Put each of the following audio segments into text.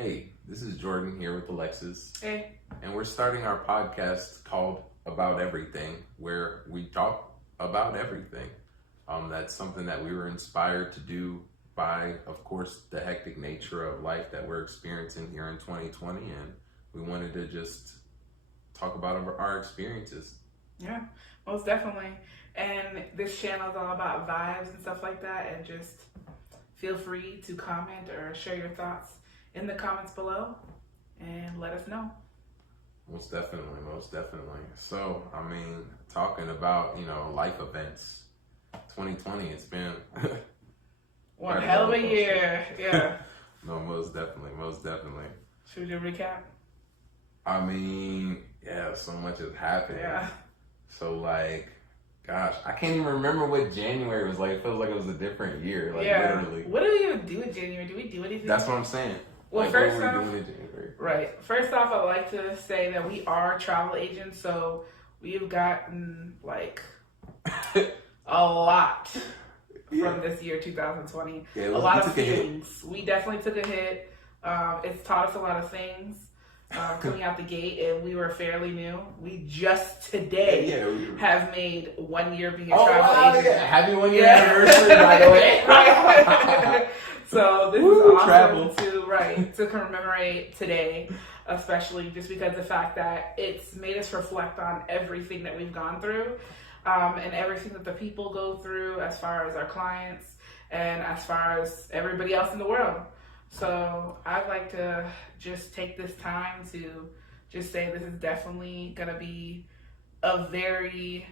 Hey, this is Jordan here with Alexis, Hey. and we're starting our podcast called About Everything, where we talk about everything. That's something that we were inspired to do by, of course, the hectic nature of life that we're experiencing here in 2020, and we wanted to just talk about our experiences. Yeah, most definitely. And this channel is all about vibes and stuff like that. And just feel free to comment or share your thoughts in the comments below and let us know. Most definitely, most definitely. So, talking about, life events, 2020, it's been One quite a hell of a roller coaster. year. Yeah. No, most definitely, most definitely. Should we do a recap? Yeah, so much has happened. Yeah. So, gosh, I can't even remember what January was like. It feels like it was a different year, literally. What do we even do in January? Do we do anything? That's what I'm saying. Well, what first were we off, doing in January? right. First off, I'd like to say that we are travel agents, so we've gotten a lot from this year 2020. Yeah, A lot we of took a hit. feelings. We definitely took a hit. It's taught us a lot of things coming out the gate, and we were fairly new. We just today have made 1 year being a travel agent. Yeah. Happy 1 year anniversary, by the way. Right. So this Woo, is awesome travel. to commemorate today, especially just because the fact that it's made us reflect on everything that we've gone through, and everything that the people go through as far as our clients and as far as everybody else in the world. So I'd like to just take this time to just say this is definitely going to be a very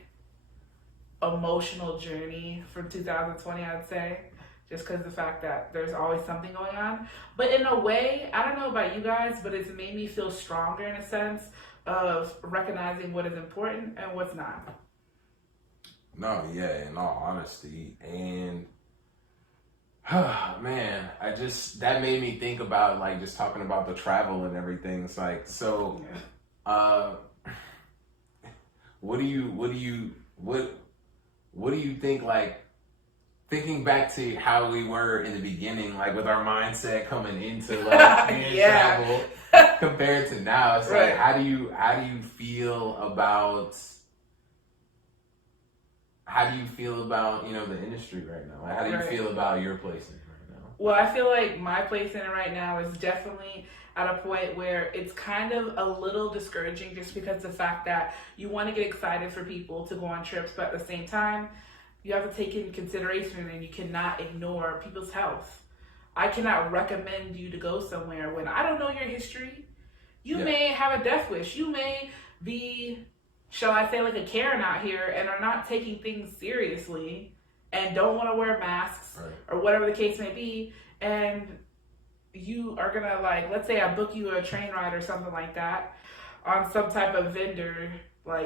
emotional journey for 2020, I'd say, just because of the fact that there's always something going on. But in a way, I don't know about you guys, but it's made me feel stronger in a sense of recognizing what is important and what's not. No, yeah, in all honesty. And man, that made me think about just talking about the travel and everything. It's what do you think, thinking back to how we were in the beginning, with our mindset coming into being travel compared to now? It's Right. how do you feel about the industry right now? How do you feel about your place in it right now? Well, I feel like my place in it right now is definitely at a point where it's kind of a little discouraging, just because of the fact that you want to get excited for people to go on trips, but at the same time, you have to take into consideration and you cannot ignore people's health. I cannot recommend you to go somewhere when I don't know your history. You may have a death wish. You may be, shall I say, like a Karen out here and are not taking things seriously and don't want to wear masks or whatever the case may be. And you are going to, let's say I book you a train ride or something like that on some type of vendor,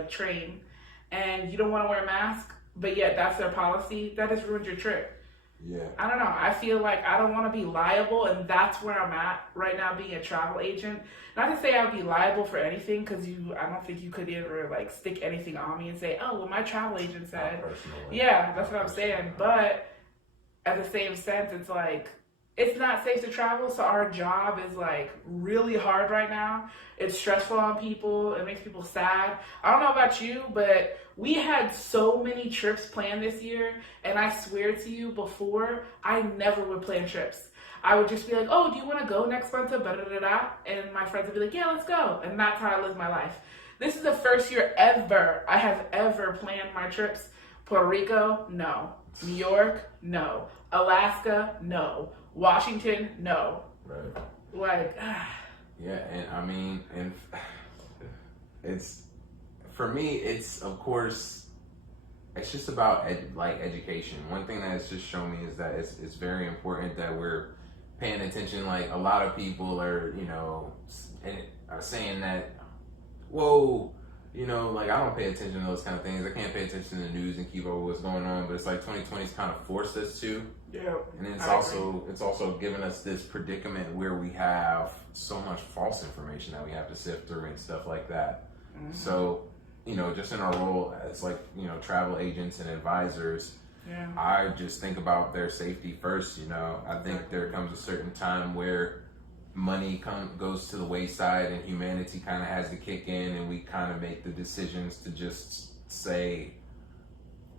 train, and you don't want to wear a mask, but yet that's their policy. That has ruined your trip. Yeah. I don't know. I feel like I don't want to be liable, and that's where I'm at right now being a travel agent. Not to say I would be liable for anything, because I don't think you could ever stick anything on me and say, oh, well, my travel agent said. Yeah, that's what I'm saying. But at the same sense, it's not safe to travel, so our job is really hard right now. It's stressful on people. It makes people sad. I don't know about you, but we had so many trips planned this year, and I swear to you, before, I never would plan trips. I would just be like, oh, do you want to go next month to da-da-da-da? And my friends would be like, yeah, let's go. And that's how I live my life. This is the first year ever I have ever planned my trips. Puerto Rico, no. New York, no. Alaska, no. Washington, no. Right. Yeah, and it's, for me, it's, of course, it's just about education. One thing that it's just shown me is that it's very important that we're paying attention. A lot of people are, are saying that, whoa, I don't pay attention to those kind of things. I can't pay attention to the news and keep up with what's going on. But it's 2020's kind of forced us to. Yeah. And it's also given us this predicament where we have so much false information that we have to sift through and stuff like that. Mm-hmm. So, just in our role as travel agents and advisors, I just think about their safety first. I think there comes a certain time where money goes to the wayside and humanity kind of has to kick in, and we kind of make the decisions to just say,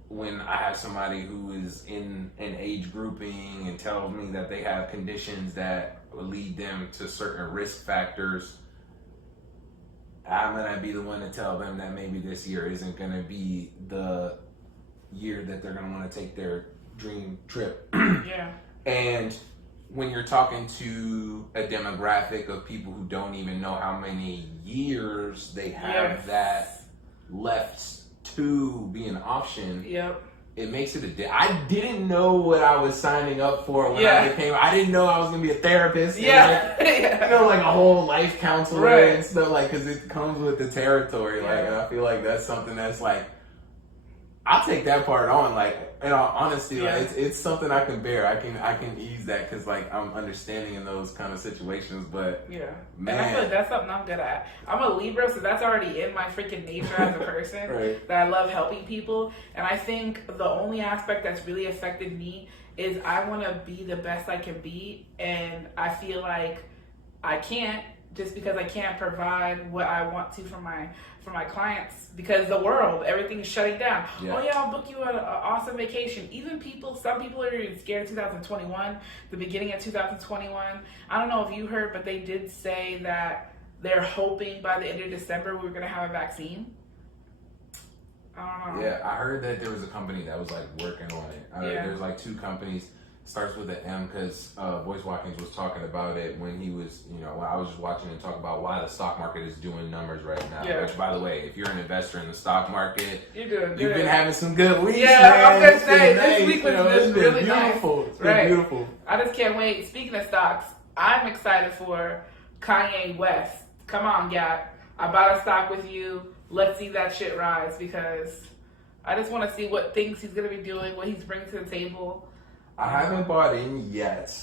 when I have somebody who is in an age grouping and tells me that they have conditions that lead them to certain risk factors, I'm going to be the one to tell them that maybe this year isn't going to be the year that they're going to want to take their dream trip. Yeah. And when you're talking to a demographic of people who don't even know how many years they have that left to be an option, it makes it I didn't know what I was signing up for when I became. I didn't know I was gonna be a therapist. Yeah, you know, like a whole life counselor and stuff. Like, because it comes with the territory. Like, and I feel like that's something that's like, I'll take that part on. Like, in all honesty, like, it's something I can bear. I can ease that because, like, I'm understanding in those kind of situations. But man, and I feel like that's something I'm good at. I'm a Libra, so that's already in my freaking nature as a person. That I love helping people, and I think the only aspect that's really affected me is I want to be the best I can be, and I feel like I can't, just because I can't provide what I want to for my clients, because the world, everything is shutting down. Oh yeah, I'll book you an awesome vacation. Some people are even scared of 2021, the beginning of 2021. I don't know if you heard, but they did say that they're hoping by the end of December we're gonna have a vaccine. I don't know. Yeah, I heard that there was a company that was like working on it. There's like two companies. Starts with an M, because Boyce Watkins was talking about it when he was, when I was just watching him talk about why the stock market is doing numbers right now. Yeah. Which, by the way, if you're an investor in the stock market, you're doing good. You've been having some good weeks. Yeah, man. I'm gonna say nice. this week was just really beautiful. nice. It's been beautiful. I just can't wait. Speaking of stocks, I'm excited for Kanye West. Come on, Gap. I bought a stock with you. Let's see that shit rise, because I just want to see what things he's gonna be doing, what he's bringing to the table. I haven't bought in yet.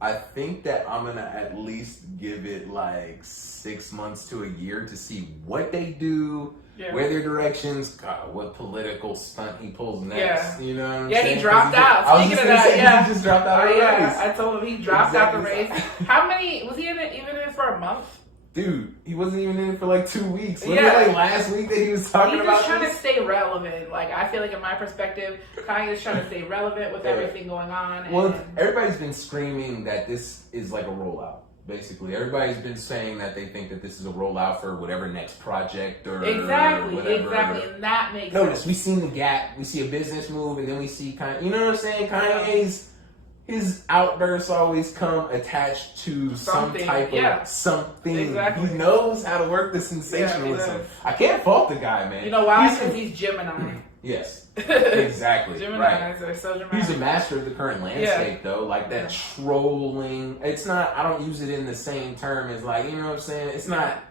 I think that I'm gonna at least give it like 6 months to a year to see what they do, where their directions, God, what political stunt he pulls next. You know what I'm saying? He dropped out. Speaking of that, he just dropped out of the race. I told him he dropped out the race. How many was he even in it for a month? Dude, he wasn't even in it for like 2 weeks. Wasn't it like last week that he was talking about He's just trying to stay relevant. Like, I feel like in my perspective, Kanye is trying to stay relevant with everything going on. Well, everybody's been screaming that this is like a rollout. Basically, everybody's been saying that they think that this is a rollout for whatever next project or exactly, whatever. And that makes Notice, sense. we seen the gap. We see a business move, and then we see Kanye. You know what I'm saying? Kanye's his outbursts always come attached to some type of something. Exactly. He knows how to work the sensationalism. I can't fault the guy, man. You know why? Because he's Gemini. Yes, exactly. Geminis are so dramatic. He's a master of the current landscape, though. Like that trolling. It's not. I don't use it in the same term as like, you know what I'm saying. It's not.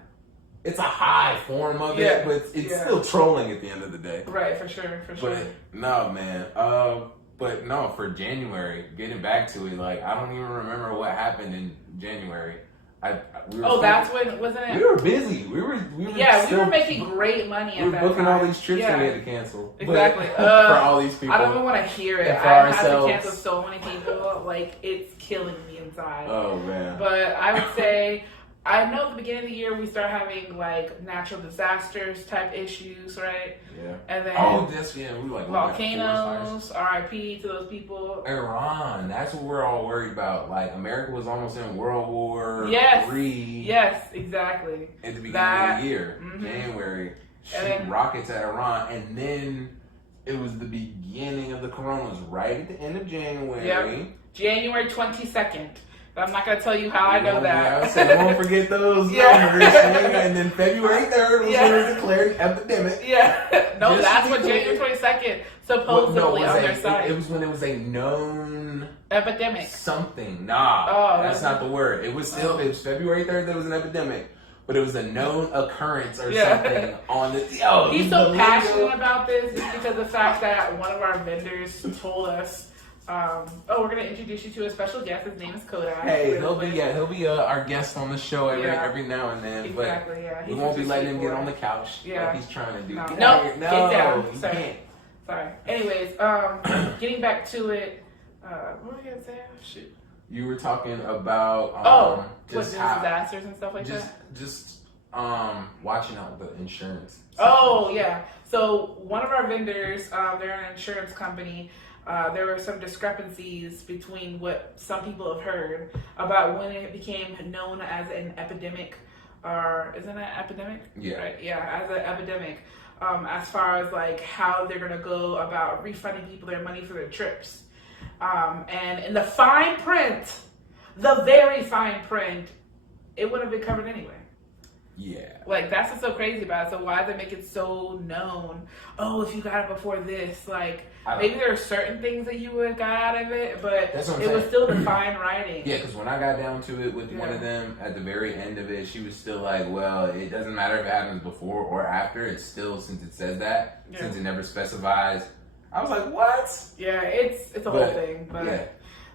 It's a high form of it, but it's still trolling at the end of the day. Right, for sure, But no, man. But no, for January, getting back to it, like, I don't even remember what happened in January. That's when, wasn't it? We were busy. We were making great money at that time. We were booking all these trips that we had to cancel. Exactly. For all these people. I don't even want to hear it. For I ourselves. had to cancel so many people. Like, it's killing me inside. Oh, man. But I would say, I know at the beginning of the year we start having like natural disasters type issues, right? Yeah. And then we like volcanoes, RIP to those people. Iran, that's what we're all worried about. Like, America was almost in World War III. Yes, exactly. At the beginning of the year, January, shooting rockets at Iran, and then it was the beginning of the corona. It was right at the end of January. Yep. January 22nd. I'm not going to tell you how I know that. I said, I won't forget those numbers. And then February 3rd was when it declared epidemic. Yeah. No, that's when January 22nd supposedly on their site. It was when it was a known epidemic. Something. Nah. That's not the word. It was still, it was February 3rd there was an epidemic. But it was a known occurrence or something on the... He's so passionate about this is because of the fact that one of our vendors told us, we're gonna introduce you to a special guest. His name is Kodak. Hey, he'll be our guest on the show every now and then. Exactly. But we won't be letting him get on the couch like he's trying to do. No, get down. He Sorry. can't. Sorry. Anyways, getting back to it. What were we gonna say? Shoot. You were talking about disasters and stuff like that? Just watching out the insurance. Oh, yeah. So one of our vendors, they're an insurance company. There were some discrepancies between what some people have heard about when it became known as an epidemic, or isn't it an epidemic? Yeah. Right? Yeah, as an epidemic. As far as like how they're gonna go about refunding people their money for their trips. And in the fine print, the very fine print, it would have been covered anyway. Yeah. Like, that's what's so crazy about it. So why they make it so known? Oh, if you got it before this, like, maybe there are certain things that you would have got out of it, but it was still the fine writing. Yeah, because when I got down to it with one of them, at the very end of it, she was still like, well, it doesn't matter if it happens before or after. It's still, since it says that, since it never specifies. I was like, what? Yeah, it's a whole thing. But yeah.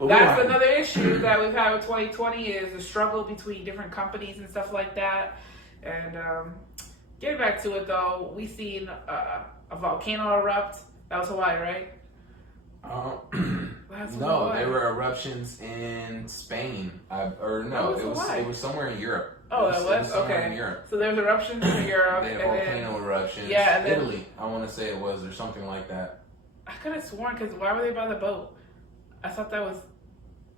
That's another issue that we've had with 2020 is the struggle between different companies and stuff like that. And getting back to it though, we seen a volcano erupt. That was Hawaii, right? No, there were eruptions in Spain. It was somewhere in Europe. Oh, it was okay. In Europe. So there's eruptions in Europe. They had volcano eruptions. Yeah, and Italy. I want to say it was or something like that. I could have sworn because why were they by the boat? I thought that was.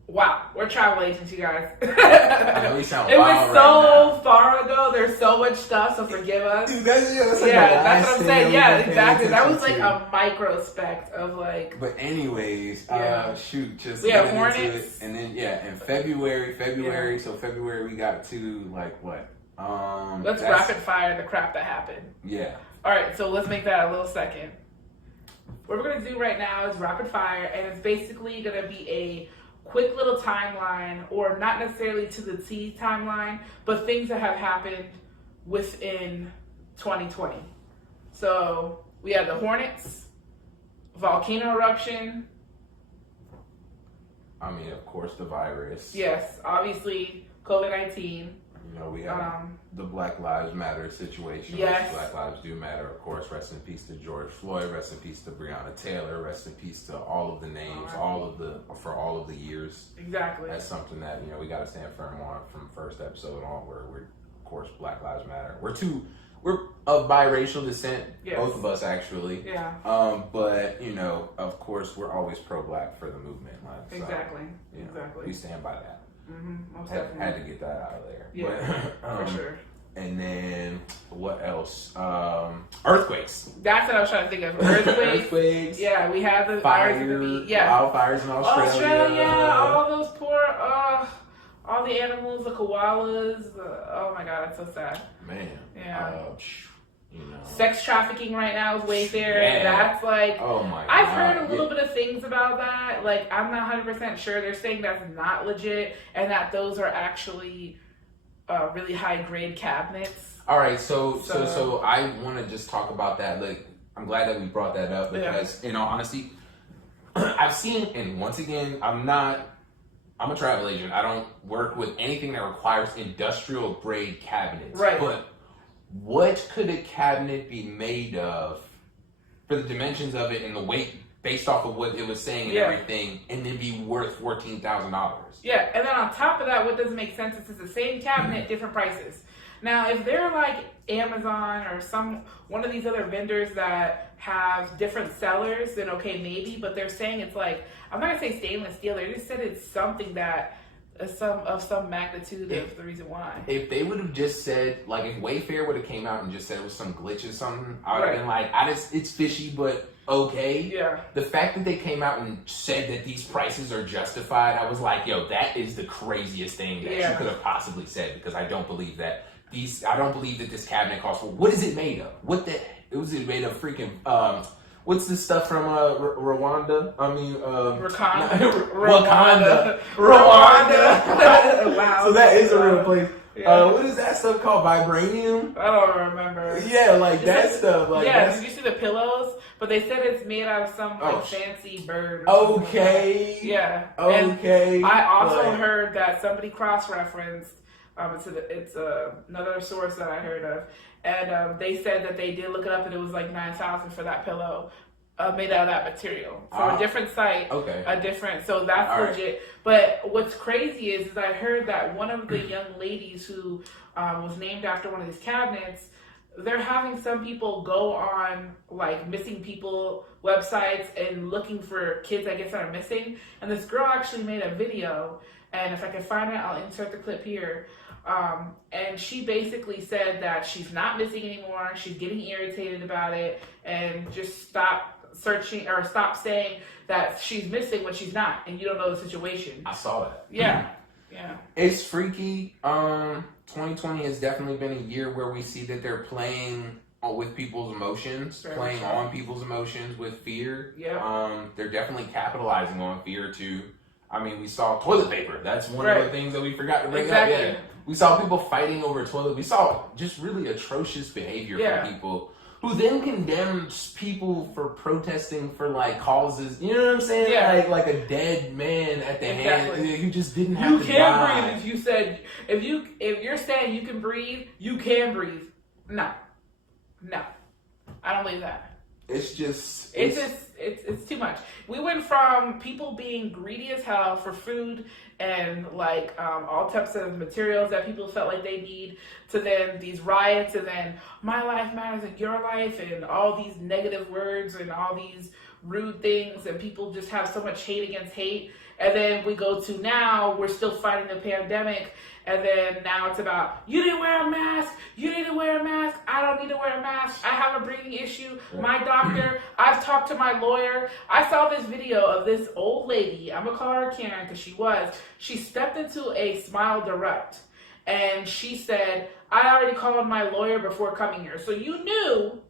Wow, we're travel agents, you guys. I know we sound it wild was so right far ago. There's so much stuff, so forgive us. Dude, that's that's what I'm saying. Yeah, exactly. That was like a microspect of like. But anyways, just we have Hornets, and then in February. So February we got to like what? Let's rapid fire the crap that happened. Yeah. All right, so let's make that a little second. What we're gonna do right now is rapid fire, and it's basically gonna be a quick little timeline, or not necessarily to the T timeline, but things that have happened within 2020. So we had the Hornets, volcano eruption. I mean, of course, the virus. Yes, obviously COVID-19. You know, we have the Black Lives Matter situation. Yes. Black lives do matter, of course. Rest in peace to George Floyd. Rest in peace to Breonna Taylor. Rest in peace to all of the names, for all of the years. Exactly. That's something that, we got to stand firm on from first episode on, where we're, of course, Black Lives Matter. We're of biracial descent, both of us actually. Yeah. But of course, we're always pro-Black for the movement. Exactly. Exactly. We stand by that. Most definitely. Had to get that out of there. Yeah, but, for sure. And then what else? Earthquakes. That's what I was trying to think of. Earthquakes. Yeah, we have the wildfires in Australia. All those poor, all the animals, the koalas. Oh my God, that's so sad. Man. Yeah. Sex trafficking right now is Wayfair. Yeah. That's like, oh my God. I've heard a little bit of things about that. Like, I'm not 100% sure. They're saying that's not legit and that those are actually really high grade cabinets. All right, so I want to just talk about that. Like, I'm glad that we brought that up because, in all honesty, I've seen, and once again, I'm a travel agent. I don't work with anything that requires industrial grade cabinets. Right. But what could a cabinet be made of for the dimensions of it and the weight based off of what it was saying and everything, and then be worth $14,000? Yeah, and then on top of that, what doesn't make sense is it's the same cabinet, different prices. Now, if they're like Amazon or one of these other vendors that have different sellers, then okay, maybe. But they're saying it's like, I'm not gonna say stainless steel. They just said it's something that is some magnitude of the reason why. If they would have just said, like, if Wayfair would have came out and just said it was some glitch or something, I would have been like, it's fishy, but okay. Yeah. The fact that they came out and said that these prices are justified, I was like, yo, that is the craziest thing that you could have possibly said, because I don't believe that this cabinet costs. What is it made of? It was made of freaking what's this stuff from Rwanda? I mean, Wakanda. Wow. So that is a real place. Yeah. What is that stuff called? Vibranium? I don't remember. Yeah, like that stuff. Like did you see the pillows? But they said it's made out of some fancy bird. Okay. Yeah. Okay. And I also heard that somebody cross-referenced. It's another source that I heard of, and they said that they did look it up, and it was like $9,000 for that pillow. made out of that material for a different site. Okay. So that's All right. legit. But what's crazy is I heard that one of the young ladies who was named after one of these cabinets, they're having some people go on like missing people websites and looking for kids, I guess, that are missing. And this girl actually made a video, and if I can find it, I'll insert the clip here. And she basically said that she's not missing anymore. She's getting irritated about it, and just stop searching or stop saying that she's missing when she's not, and you don't know the situation. I saw that. Yeah. It's freaky. 2020 has definitely been a year where we see that they're playing with people's emotions, playing on people's emotions with fear. Yeah. They're definitely capitalizing on fear too. I mean, we saw toilet paper. That's one of the things that we forgot to bring up. Yeah. We saw people fighting over toilet. We saw just really atrocious behavior from people who then condemns people for protesting for like causes. You know what I'm saying? Yeah. Like a dead man at the hand who just didn't have to die. You can breathe. If you said if you're saying you can breathe, you can breathe. No, I don't believe that. It's just it's too much. We went from people being greedy as hell for food and like all types of materials that people felt like they need, to then these riots, and then my life matters and your life, and all these negative words and all these rude things, and people just have so much hate against hate. And then we go to now, we're still fighting the pandemic. And then now it's about, you didn't wear a mask. You need to wear a mask. I don't need to wear a mask. I have a breathing issue. My doctor, I've talked to my lawyer. I saw this video of this old lady. I'm going to call her Karen because she stepped into a Smile Direct. And she said, I already called my lawyer before coming here. So you knew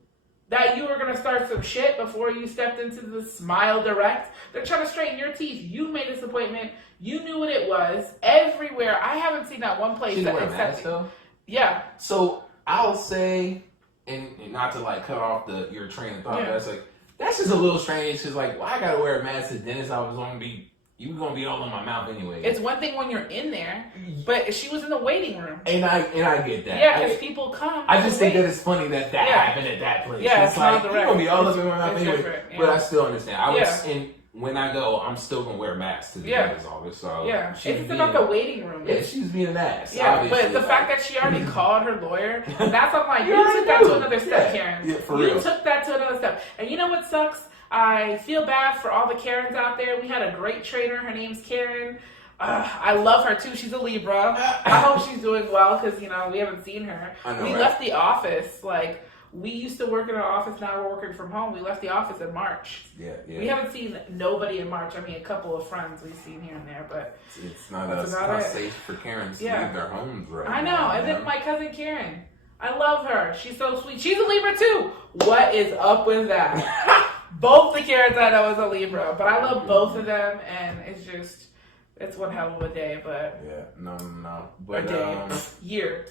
that you were going to start some shit before you stepped into the Smile Direct. They're trying to straighten your teeth. You made this appointment. You knew what it was. Everywhere. I haven't seen that one place that accepted. Though? Yeah. So I'll say, and not to like cut off your train of thought, but that's just a little strange. Because like, well, I got to wear a mask to the dentist. You were gonna be all in my mouth anyway. It's one thing when you're in there, but she was in the waiting room. And I get that. Yeah, because people come. I just think that it's funny that happened at that place. Yeah, it's like you're gonna be all up in my mouth anyway. Yeah. But I still understand. When I go, I'm still gonna wear a mask to the dentist's office. So it's about the waiting room. Yeah, she's being an ass. Yeah, but the fact that she already called her lawyer, that's I'm like, you took that to another step, Karen. Yeah, for real. You took that to another step. And you know what sucks? I feel bad for all the Karens out there. We had a great trainer. Her name's Karen. I love her too. She's a Libra. I hope she's doing well because, we haven't seen her. We left the office. Like, we used to work in our office. Now we're working from home. We left the office in March. Yeah. We haven't seen nobody in March. I mean, a couple of friends we've seen here and there, but it's not safe for Karens to leave their homes right now. I know. And then my cousin Karen. I love her. She's so sweet. She's a Libra too. What is up with that? Both the Karens I know is a Libra, but I love both of them, and it's one hell of a day, but... Yeah, no. But, a day, year.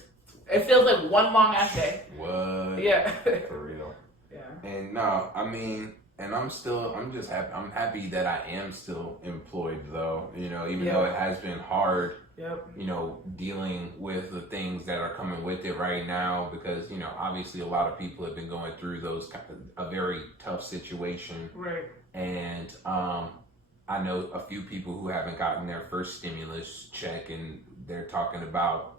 It feels like one long ass day. What? Yeah. For real. Yeah. And no, I mean, and I'm just happy. I'm happy that I am still employed though, even though it has been hard. Yep. Dealing with the things that are coming with it right now, because obviously a lot of people have been going through a very tough situation. Right. And I know a few people who haven't gotten their first stimulus check, and they're talking about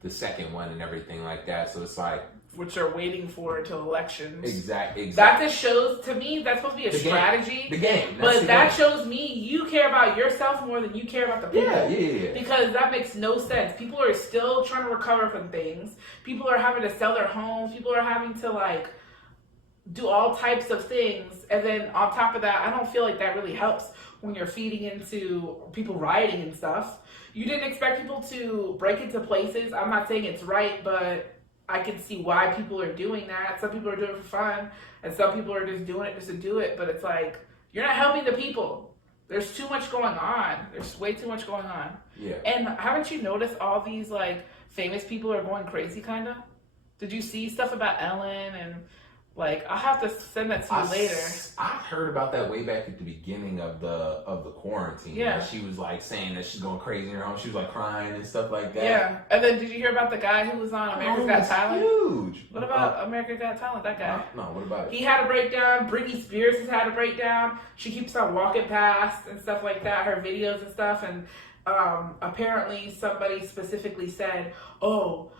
the second one and everything like that. So it's like, which are waiting for until elections. Exactly. That just shows, to me, that's supposed to be a strategy. The game. But that shows me you care about yourself more than you care about the people. Yeah. Because that makes no sense. People are still trying to recover from things. People are having to sell their homes. People are having to, do all types of things. And then on top of that, I don't feel like that really helps when you're feeding into people rioting and stuff. You didn't expect people to break into places. I'm not saying it's right, but I can see why people are doing that. Some people are doing it for fun, and some people are just doing it just to do it. But it's like, you're not helping the people. There's too much going on. There's way too much going on. Yeah. And haven't you noticed all these, famous people are going crazy, kind of? Did you see stuff about Ellen and Like, I'll have to send that to you later. I heard about that way back at the beginning of the quarantine. Yeah. She was like saying that she's going crazy in her home. She was like crying and stuff like that. Yeah. And then did you hear about the guy who was on America's Got Talent? Huge. What about America's Got Talent? That guy. No, what about it? He had a breakdown. Britney Spears has had a breakdown. She keeps on walking past and stuff like that, her videos and stuff. And apparently somebody specifically said, oh,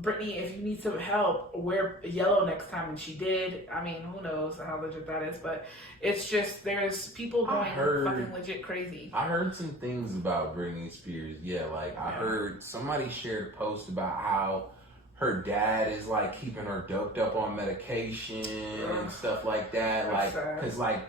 Britney, if you need some help, wear yellow next time. And she did. I mean, who knows how legit that is, but it's just, there's people going fucking legit crazy. I heard some things about Britney Spears. Yeah, like I heard somebody shared a post about how her dad is like keeping her doped up on medication and stuff like that. That's like, sad. cause like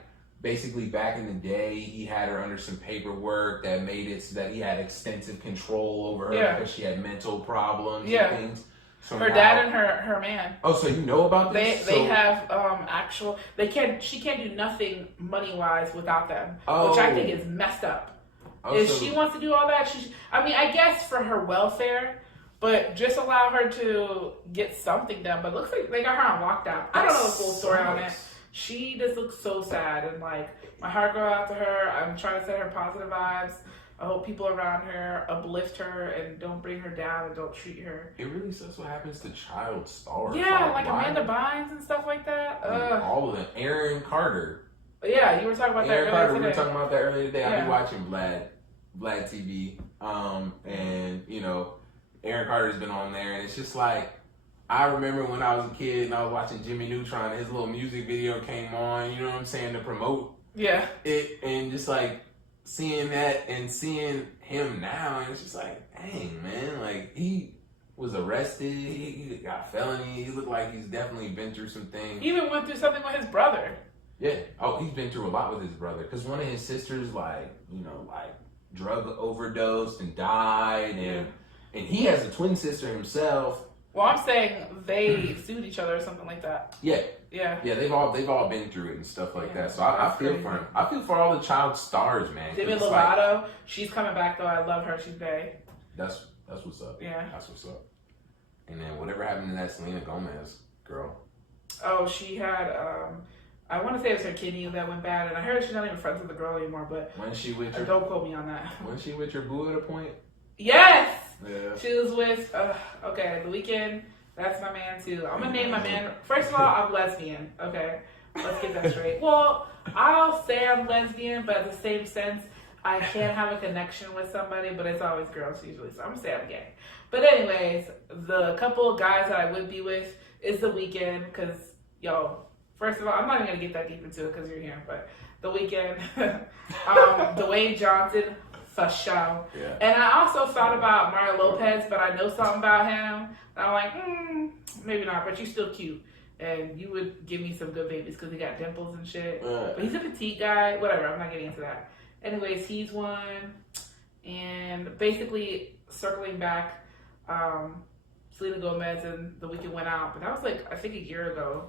basically back in the day, he had her under some paperwork that made it so that he had extensive control over her because she had mental problems and things. So her dad and her man. Oh, so you know about this? They have actual. She can't do nothing money wise without them, Oh. which I think is messed up. Oh, If so- she wants to do all that, I mean, I guess for her welfare. But just allow her to get something done. But it looks like they got her on lockdown. I don't know the full story on it. She just looks so sad, and like my heart goes out to her. I'm trying to send her positive vibes. I hope people around her uplift her and don't bring her down and don't treat her. It really sucks what happens to child stars. Yeah, like why- Amanda Bynes and stuff like that. all of them. Aaron Carter. Yeah, you were talking about that Aaron earlier Carter. today. We were talking about that earlier today. Yeah. I've been watching Vlad TV, and you know, Aaron Carter's been on there, and it's just like. I remember when I was a kid and I was watching Jimmy Neutron and his little music video came on, you know what I'm saying, to promote it, and just like seeing that and seeing him now, and it's just like, dang, man, like he was arrested, he got felony, he looked like he's definitely been through some things. He even went through something with his brother. Yeah. Oh, he's been through a lot with his brother because one of his sisters, like, you know, like drug overdosed and died, and he has a twin sister himself. Well, I'm saying they sued each other or something like that. Yeah. Yeah. Yeah, they've all been through it and stuff like that. So I that's feel crazy. for him. I feel for all the child stars, man. Demi It's Lovato, she's coming back though. I love her. She's bae. That's what's up. Yeah. That's what's up. And then whatever happened to that Selena Gomez girl? Oh, she had I want to say it was her kidney that went bad, and I heard she's not even friends with the girl anymore. But When she with your don't quote me on that. when she with your boo at a point? Yes. Yeah. She was with okay, The Weeknd. That's my man too. I'm gonna name my man. First of all, I'm lesbian. Okay, let's get that straight. Well, I'll say I'm lesbian, but in the same sense, I can have a connection with somebody, but it's always girls usually. So I'm gonna say I'm gay. But anyways, the couple of guys that I would be with is The Weeknd, because first of all, I'm not even gonna get that deep into it because you're here, but The Weeknd, Dwayne Johnson. For sure. Yeah. And I also thought about Mario Lopez, but I know something about him. And I'm like, maybe not, but you're still cute. And you would give me some good babies because he got dimples and shit. But he's a petite guy. Whatever, I'm not getting into that. Anyways, he's one. And basically, circling back, Selena Gomez and The Weeknd went out. But that was like, I think a year ago.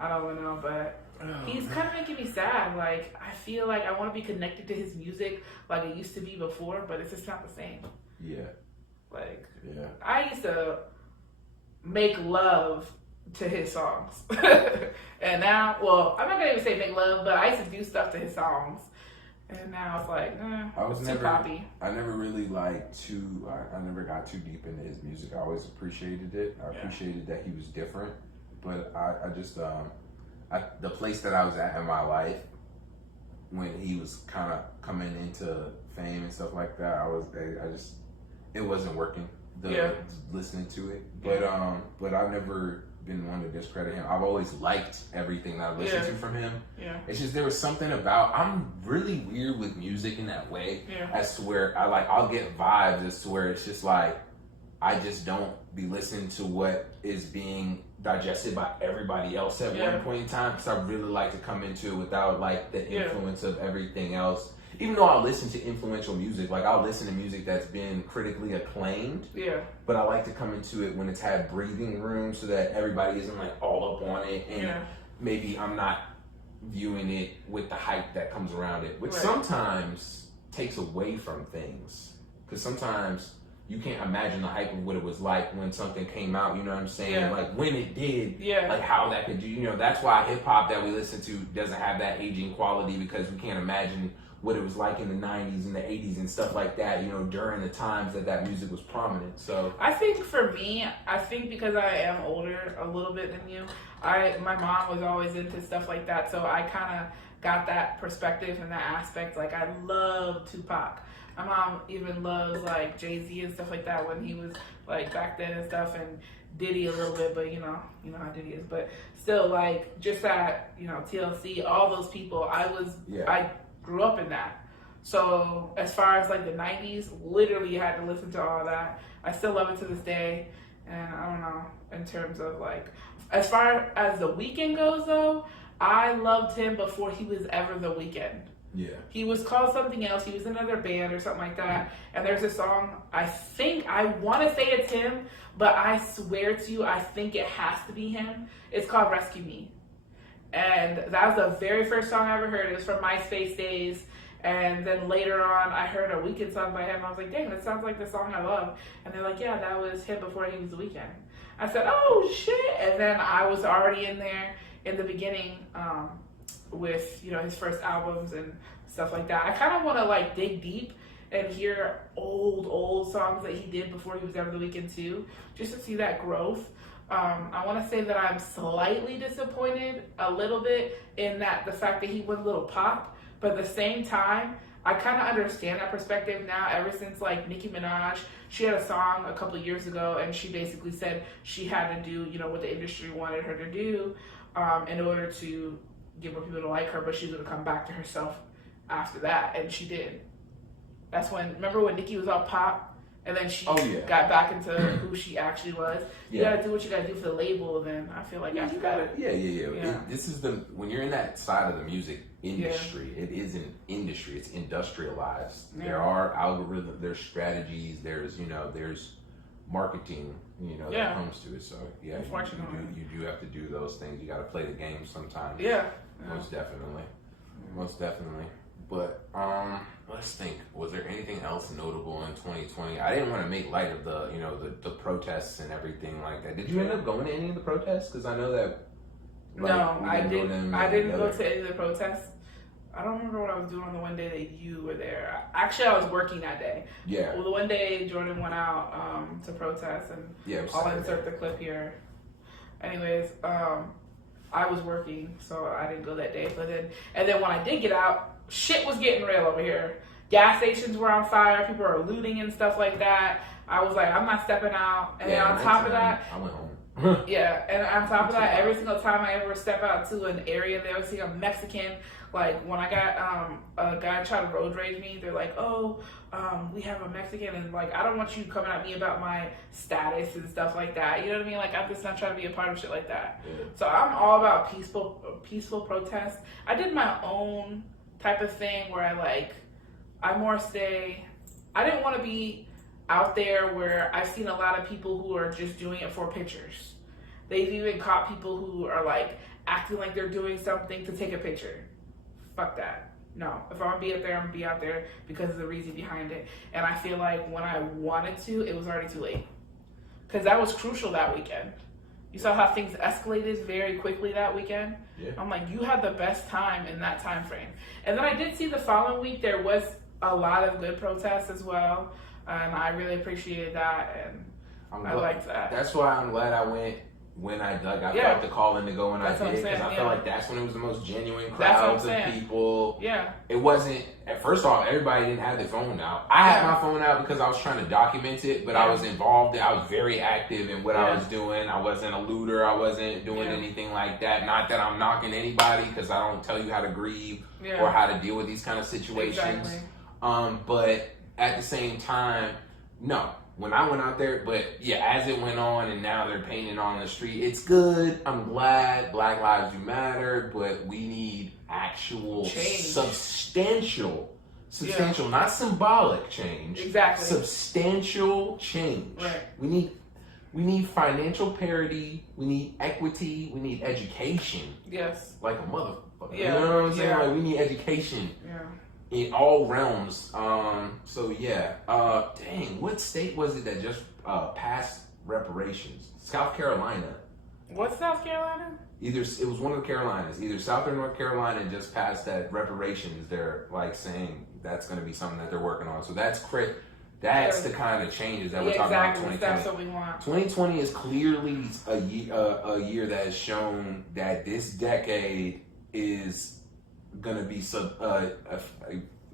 I don't know, but he's kind of making me sad. Like, I feel like I want to be connected to his music like it used to be before, but it's just not the same. Yeah. Like, Yeah. I used to make love to his songs. And now, well, I'm not going to even say make love, but I used to do stuff to his songs. And now it's like, I was too never poppy. I never really I never got too deep into his music. I always appreciated it. I appreciated that he was different. But I just the place that I was at in my life when he was kind of coming into fame and stuff like that, it wasn't working. Listening to it, but I've never been one to discredit him. I've always liked everything that I've listened to from him. Yeah. It's just there was something about I'm really weird with music in that way, as to where I'll get vibes as to where it's just like I just don't be listening to what is being digested by everybody else at one point in time, because I really like to come into it without like the influence of everything else. Even though I listen to influential music, like I'll listen to music that's been critically acclaimed, but I like to come into it when it's had breathing room so that everybody isn't like all up on it, and maybe I'm not viewing it with the hype that comes around it, which sometimes takes away from things, because sometimes you can't imagine the hype of what it was like when something came out, you know what I'm saying? Yeah. Like when it did, Yeah. like how that could do, you know, that's why hip hop that we listen to doesn't have that aging quality, because we can't imagine what it was like in the 90s and the 80s and stuff like that, you know, during the times that music was prominent. So I think for me, because I am older a little bit than you, my mom was always into stuff like that, so I kind of got that perspective and that aspect. Like, I love Tupac. My mom even loves like Jay-Z and stuff like that when he was like back then and stuff, and Diddy a little bit, but you know how Diddy is. But still, like, just that, you know, TLC, all those people, I grew up in that. So as far as like the 90s, literally you had to listen to all that. I still love it to this day. And I don't know, in terms of like, as far as The Weeknd goes though, I loved him before he was ever The Weeknd. yeah. He was called something else. He was in another band or something like that. And there's a song, I want to say it's him, but I swear to you, I think it has to be him. It's called Rescue Me. And that was the very first song I ever heard. It was from MySpace days. And then later on, I heard a Weeknd song by him. And I was like, dang, that sounds like the song I love. And they're like, yeah, that was him before he was The Weeknd. I said, oh, shit. And then I was already in there in the beginning with, you know, his first albums and stuff like that. I kind of want to, like, dig deep and hear old songs that he did before he was ever The Weeknd too, just to see that growth. I want to say that I'm slightly disappointed a little bit in that the fact that he went a little pop, but at the same time, I kind of understand that perspective now. Ever since like Nicki Minaj, she had a song a couple of years ago, and she basically said she had to do, you know, what the industry wanted her to do in order to get more people to like her, but she's going to come back to herself after that, and she did. That's when, remember when Nicki was all pop? And then she got back into who she actually was. You gotta do what you gotta do for the label. Then I feel like after that, This is when you're in that side of the music industry. It is an industry. It's industrialized. Yeah. There are algorithms. There's strategies. There's marketing. That comes to it. So unfortunately, you do have to do those things. You got to play the game sometimes. Most definitely. Most definitely. But let's think. Was there anything else notable in 2020? I didn't want to make light of the protests and everything like that. Did you end up going to any of the protests? Because I know that. No, I didn't. I didn't go to any of the protests. I don't remember what I was doing on the one day that you were there. Actually, I was working that day. Yeah. Well, the one day Jordan went out to protest, and I'll insert the clip here. Anyways, I was working, so I didn't go that day. And then when I did get out, shit was getting real over here. Gas stations were on fire. People were looting and stuff like that. I was like, I'm not stepping out. And then on top of that, I went home. And on top of that, every single time I ever step out to an area, they always see a Mexican. Like when I got a guy try to road rage me, they're like, "Oh, we have a Mexican," and like, I don't want you coming at me about my status and stuff like that. You know what I mean? Like, I'm just not trying to be a part of shit like that. Yeah. So I'm all about peaceful protest. I did my own type of thing where I didn't want to be out there where I've seen a lot of people who are just doing it for pictures. They've even caught people who are like acting like they're doing something to take a picture. Fuck that. No. If I'm gonna be out there, I'm gonna be out there because of the reason behind it. And I feel like when I wanted to, it was already too late. Because that was crucial that weekend. You saw how things escalated very quickly that weekend? Yeah. I'm like, you had the best time in that time frame. And then I did see the following week there was a lot of good protests as well. And I really appreciated that, and I liked that. That's why I'm glad I went when I felt the calling to go when I did, because I felt like that's when it was the most genuine crowds of people. Yeah. It wasn't, first off, everybody didn't have their phone out. I had my phone out because I was trying to document it, but I was involved. I was very active in what I was doing. I wasn't a looter. I wasn't doing anything like that. Not that I'm knocking anybody, because I don't tell you how to grieve or how to deal with these kind of situations. Exactly. But at the same time, no. When I went out there, but as it went on and now they're painting on the street, it's good. I'm glad Black Lives Do Matter, but we need actual change. Substantial, not symbolic change. Exactly. Substantial change. Right. We need financial parity. We need equity. We need education. Yes. Like a motherfucker. Yeah. You know what I'm saying? Like, we need education. Yeah. in all realms. So yeah. Dang, what state was it that just passed reparations? South Carolina. What's South Carolina? Either it was one of the Carolinas, either South or North Carolina just passed that reparations. They're like saying that's going to be something that they're working on. So that's That's the kind of changes that we're talking about. 2020. That's what we want. 2020 is clearly a year that has shown that this decade is going to be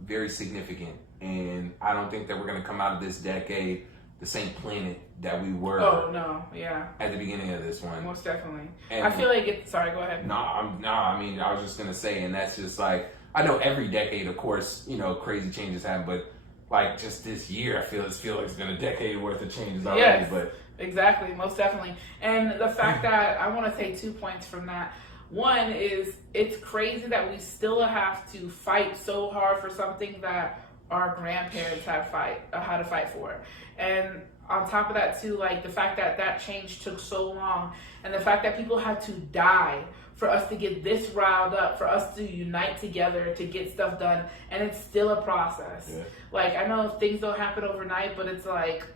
very significant, and I don't think that we're going to come out of this decade the same planet that we were. Oh no, yeah. At the beginning of this one, Most definitely. And I feel like it's. Sorry, go ahead. I mean, I was just gonna say, and that's just like I know every decade, of course, crazy changes happen, but like just this year, I feel like it's been a decade worth of changes already. Yes, but exactly, most definitely. And the fact that I want to say 2 points from that. One is it's crazy that we still have to fight so hard for something that our grandparents had to fight for. And on top of that too, like the fact that that change took so long, and the fact that people had to die for us to get this riled up, for us to unite together to get stuff done, and it's still a process. Yeah. Like I know things don't happen overnight, but it's like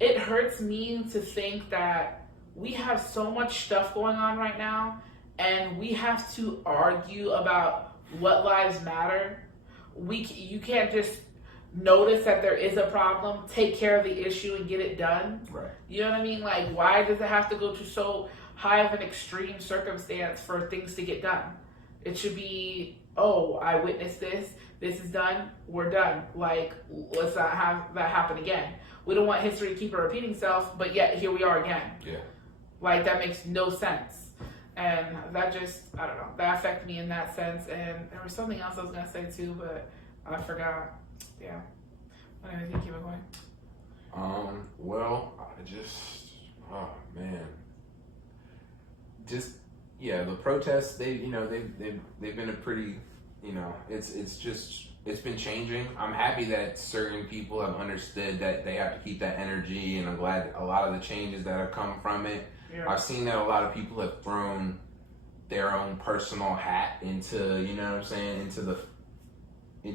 it hurts me to think that we have so much stuff going on right now, and we have to argue about what lives matter. You can't just notice that there is a problem, take care of the issue, and get it done. Right. You know what I mean? Like, why does it have to go to so high of an extreme circumstance for things to get done? It should be, oh, I witnessed this. This is done. We're done. Like, let's not have that happen again. We don't want history to keep repeating itself, but yet here we are again. Yeah. Like, that makes no sense. And that just, I don't know, that affected me in that sense. And there was something else I was going to say too, but I forgot. Yeah. Anyways, you keep it going. Well, oh man, the protests. They've been a pretty, it's been changing. I'm happy that certain people have understood that they have to keep that energy, and I'm glad a lot of the changes that have come from it. Yeah. I've seen that a lot of people have thrown their own personal hat into, into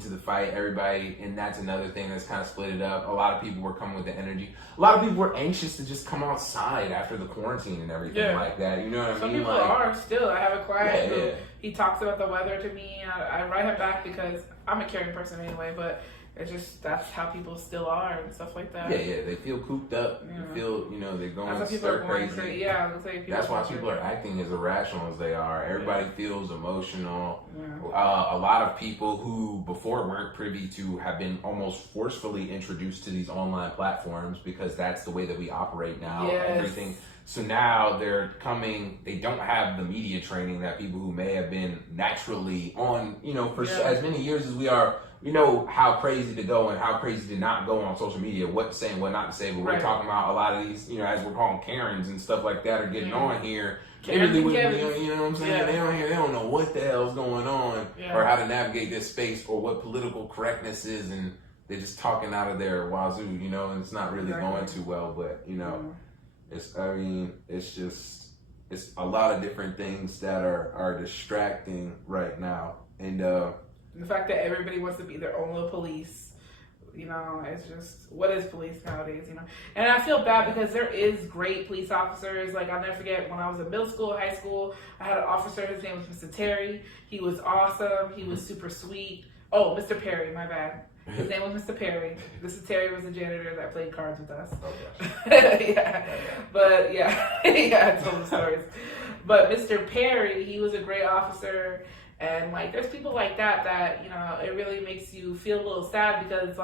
the fight. Everybody, and that's another thing that's kind of split it up. A lot of people were coming with the energy. A lot of people were anxious to just come outside after the quarantine and everything like that. You know what I mean? Some people are still. I have a client who he talks about the weather to me. I write him back because I'm a caring person anyway, but it's just that's how people still are and stuff like that. Yeah. They feel cooped up. Yeah. You feel, they're going stir crazy. Yeah, that's why people are acting as irrational as they are. Everybody feels emotional. Yeah. A lot of people who before weren't privy to have been almost forcefully introduced to these online platforms because that's the way that we operate now. Yes. Everything. So now they don't have the media training that people who may have been naturally on, for as many years as we are. You know how crazy to go and how crazy to not go on social media, what to say and what not to say. But we're talking about a lot of these, as we're calling Karens and stuff like that are getting on here. They really you know what I'm saying? Yeah. They don't know what the hell's going on or how to navigate this space or what political correctness is, and they're just talking out of their wazoo, and it's not really going too well. But it's a lot of different things that are distracting right now, and the fact that everybody wants to be their own little police, it's just, what is police nowadays, And I feel bad because there is great police officers. Like, I'll never forget when I was in middle school, high school, I had an officer, his name was Mr. Terry. He was awesome. He was super sweet. Oh, Mr. Perry, my bad. His name was Mr. Perry. Mr. Terry was the janitor that played cards with us. Yeah. But, I told the stories. But Mr. Perry, he was a great officer. And, there's people like that, it really makes you feel a little sad because,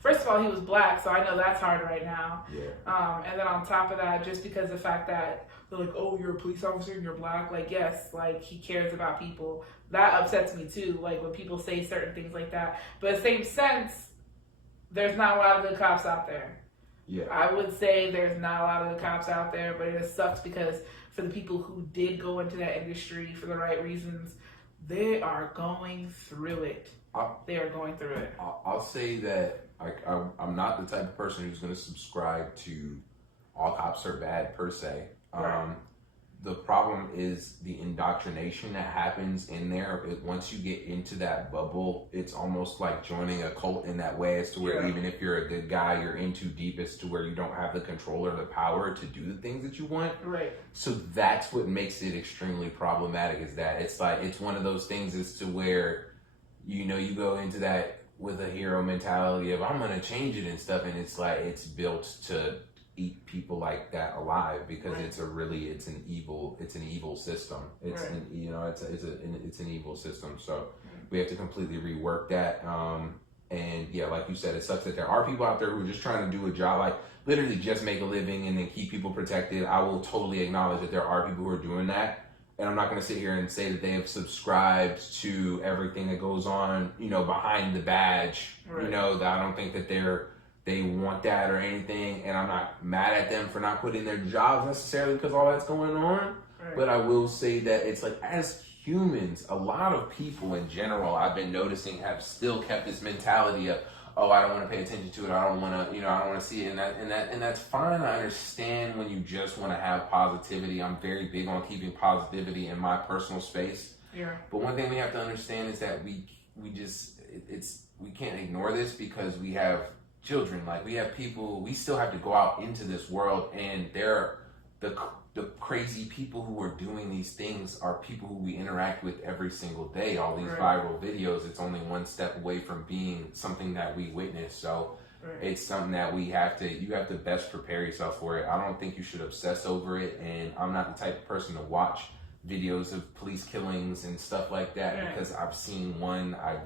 first of all, he was black, so I know that's hard right now. Yeah. And then on top of that, just because the fact that they're like, oh, you're a police officer and you're black, yes, he cares about people. That upsets me, too, when people say certain things like that. But in the same sense, there's not a lot of good cops out there. Yeah. I would say there's not a lot of good cops out there, but it just sucks because for the people who did go into that industry for the right reasons, they are going through it. I'll say that I'm not the type of person who's going to subscribe to all cops are bad per se. Right. the problem is the indoctrination that happens in there. Once you get into that bubble, it's almost like joining a cult in that way, as to where even if you're a good guy, you're in too deep, as to where you don't have the control or the power to do the things that you want. Right. So that's what makes it extremely problematic, is that it's like, it's one of those things as to where, you know, you go into that with a hero mentality of, I'm going to change it and stuff. And it's like, it's built to eat people like that alive, because it's an evil system. It's an evil system. So we have to completely rework that. And yeah, like you said, it sucks that there are people out there who are just trying to do a job, like literally just make a living and then keep people protected. I will totally acknowledge that there are people who are doing that. And I'm not going to sit here and say that they have subscribed to everything that goes on, you know, behind the badge. You know, that I don't think that they want that or anything, and I'm not mad at them for not putting their jobs necessarily because all that's going on. But I will say that it's like, as humans, a lot of people in general, I've been noticing, have still kept this mentality of, oh, I don't want to pay attention to it, I don't want to, you know, I don't want to see it, and that's fine. I understand when you just want to have positivity. I'm very big on keeping positivity in my personal space. Yeah. But one thing we have to understand is that we can't ignore this, because we have children, like we have people, we still have to go out into this world, and they're the crazy people who are doing these things are people who we interact with every single day. All these viral videos, it's only one step away from being something that we witness. So it's something that you have to best prepare yourself for it. I don't think you should obsess over it, and I'm not the type of person to watch videos of police killings and stuff like that, because I've seen one, I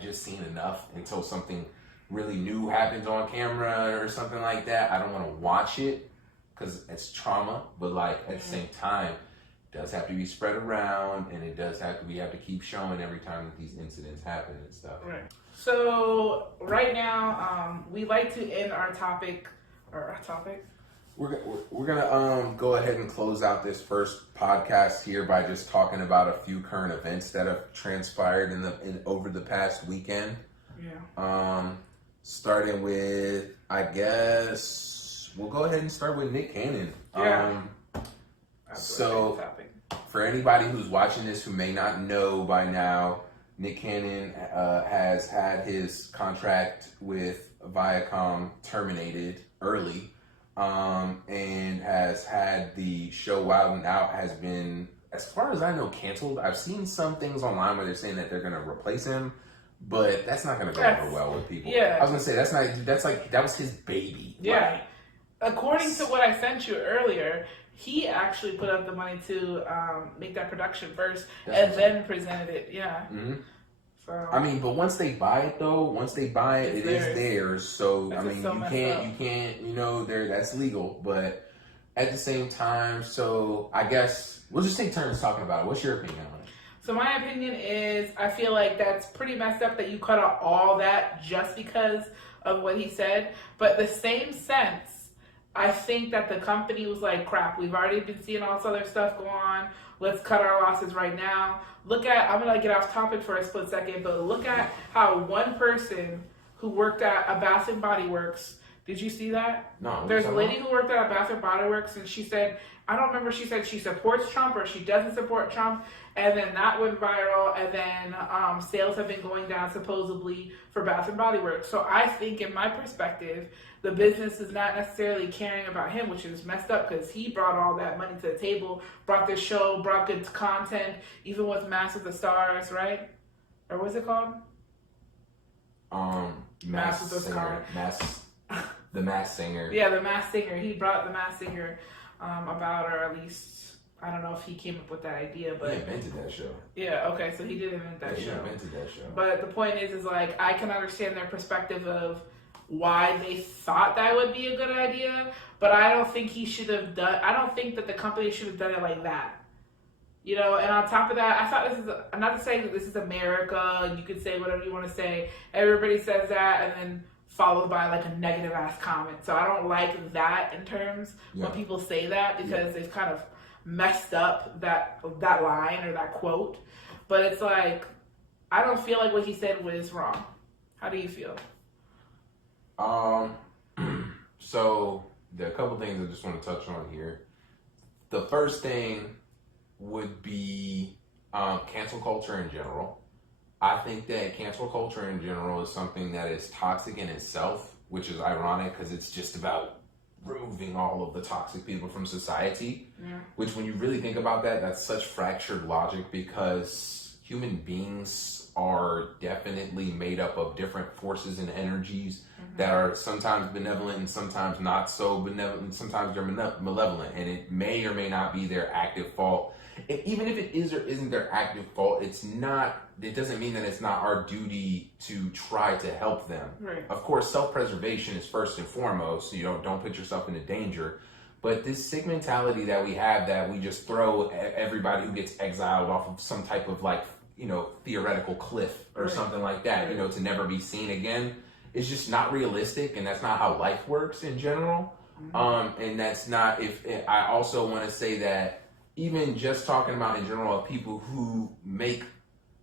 just seen enough until something really new happens on camera or something like that. I don't want to watch it because it's trauma, but like at the same time, it does have to be spread around, and we have to keep showing every time that these incidents happen and stuff. Right. So right now, we like to end our topic. We're gonna go ahead and close out this first podcast here by just talking about a few current events that have transpired over the past weekend. Yeah. Starting with, I guess, we'll go ahead and start with Nick Cannon. Yeah. So, for anybody who's watching this who may not know by now, Nick Cannon has had his contract with Viacom terminated early, and has had the show Wild 'N Out has been, as far as I know, canceled. I've seen some things online where they're saying that they're going to replace him, but that's not going to go over well with people. Yeah. I was going to say, that was his baby. Yeah. Right? According to what I sent you earlier, he actually put up the money to make that production first, and then presented it. Yeah. Mm-hmm. So, I mean, but once they buy it, it is theirs. So I mean, you can't, you know, that's legal. But at the same time, so I guess we'll just take turns talking about it. What's your opinion on it? So my opinion is, I feel like that's pretty messed up that you cut out all that just because of what he said. But the same sense, I think that the company was like, crap, we've already been seeing all this other stuff go on. Let's cut our losses right now. I'm going to get off topic for a split second, but look at how one person who worked at a Bath & Body Works, did you see that? No. There's a lady who worked at a Bath & Body Works, and she said, I don't remember, she said she supports Trump or she doesn't support Trump, and then that went viral, and then sales have been going down supposedly for Bath & Body Works. So I think, in my perspective, the business is not necessarily caring about him, which is messed up, because he brought all that money to the table, brought this show, brought good content, even with Mask with the Stars, right? Or what's it called? Mask with the Stars. The Masked Singer. Yeah, the Masked Singer. He brought the Masked Singer about, or at least, I don't know if he came up with that idea, but he invented that show. Yeah, okay, so he did invent that show. He invented that show. But the point is like, I can understand their perspective of why they thought that would be a good idea, but I don't think I don't think that the company should have done it like that. You know, and on top of that, I thought I'm not saying that this is America, you could say whatever you want to say. Everybody says that, and then followed by like a negative ass comment. So I don't like that in terms when people say that, because they've kind of messed up that line or that quote. But it's like, I don't feel like what he said was wrong. How do you feel? So there are a couple things I just want to touch on here. the first thing would be cancel culture in general. I think that cancel culture in general is something that is toxic in itself, which is ironic because it's just about removing all of the toxic people from society. Yeah. Which, when you really think about that, that's such fractured logic, because human beings are definitely made up of different forces and energies that are sometimes benevolent and sometimes not so benevolent. Sometimes they're malevolent, and it may or may not be their active fault. And even if it is or isn't their active fault, it doesn't mean that it's not our duty to try to help them. Right. Of course, self-preservation is first and foremost, so you don't put yourself into danger. But this sick mentality that we have, that we just throw everybody who gets exiled off of some type of theoretical cliff or something like that, to never be seen again, is just not realistic, and that's not how life works in general. And that's not, I also want to say that even just talking about in general of people who make